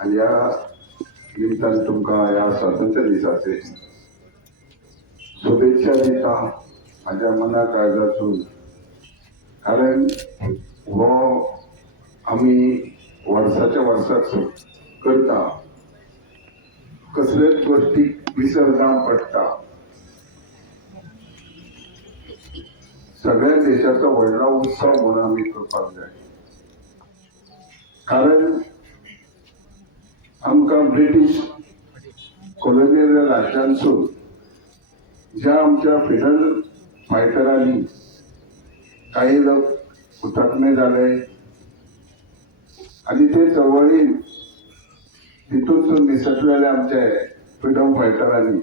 आणि या निमित्तान तुमका या स्वातंत्र्य दिसाचे शुभेच्छा दिता माझ्या मनात काळजासून. कारण हो आम्ही वर्षाच्या वर्षात करता कसलेच गोष्टी विसरता पडता. सगळ्या देशाचा व्हडला उत्सव म्हणून आम्ही करपाक जाय. कारण आमकां ब्रिटीश कॉलोनियल राज्यांसून ज्या आमच्या फ्रीडम फायटरांनी काही लोक हुतात्मे झाले आणि ते चळवळीन तितून निसटलेले आमचे फ्रीडम फायटरांनी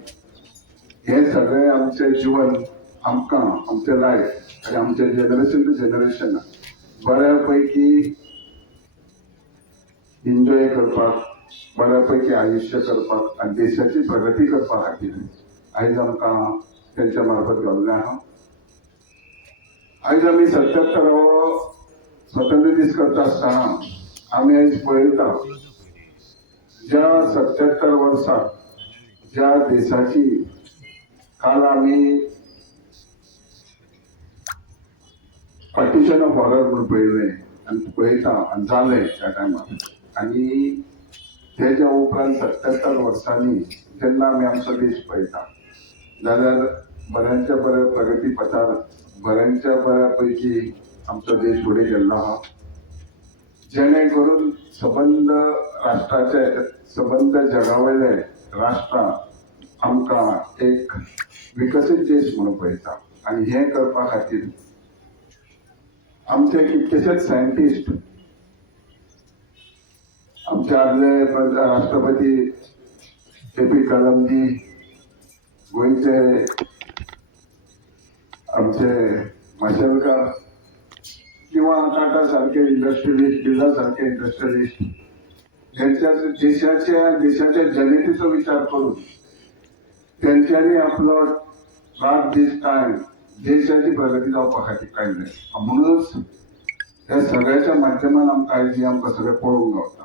हे सगळे आमचे जीवन आमकां आमचे लायफ आणि आमचे जनरेशन टू जनरेशन बऱ्यापैकी एन्जॉय करपाक, बऱ्यापैकी आयुष्य करपाक आणि देशाची प्रगती करपा खातीर आयज आमकां त्यांच्या मार्फत घालले आहा. आयज आमी 77वो स्वातंत्र्य दीस करता आसतना आमी आयज पळयता ज्या 77 वर्सां ज्या देशाची काल आमी पार्टिशन ऑफ हॉरर म्हणून पळयलें आनी पळयता आनी जालें त्या टायमार. आणि त्याच्या उपरांत 77 वर्सांनी जेन्ना आमी आमचो देश पळयता जाल्यार बऱ्यांच्या बऱ्या प्रगती पथार बऱ्यांच्या बऱ्यापैकी आमचो देश फुडें गेल्लो आहा. जेणे करून सबंद राष्ट्राचे सबंद जगावयले राष्ट्रां आमकां एक विकसीत देश म्हणून पळयता. आनी हें करपा खातीर आमचे कितकेशेच सायंटिस्ट आमचे आदले राष्ट्रपती ए.पी. कलमजी, गोंयचे आमचे माशेलकार किंवा टाटा सारखे इंडस्ट्रियलिस्ट, बिर्ला सारखे इंडस्ट्रियलिस्ट त्यांच्या देशाच्या जनतेचो विचार करून त्यांच्यानी आपलो रात दीस काळन देशाची प्रगती जावपा खातीर काडले. म्हणूनच त्या सगळ्याच्या माध्यमान आमकां आयज आमकां सगळें पळोवंक गावता.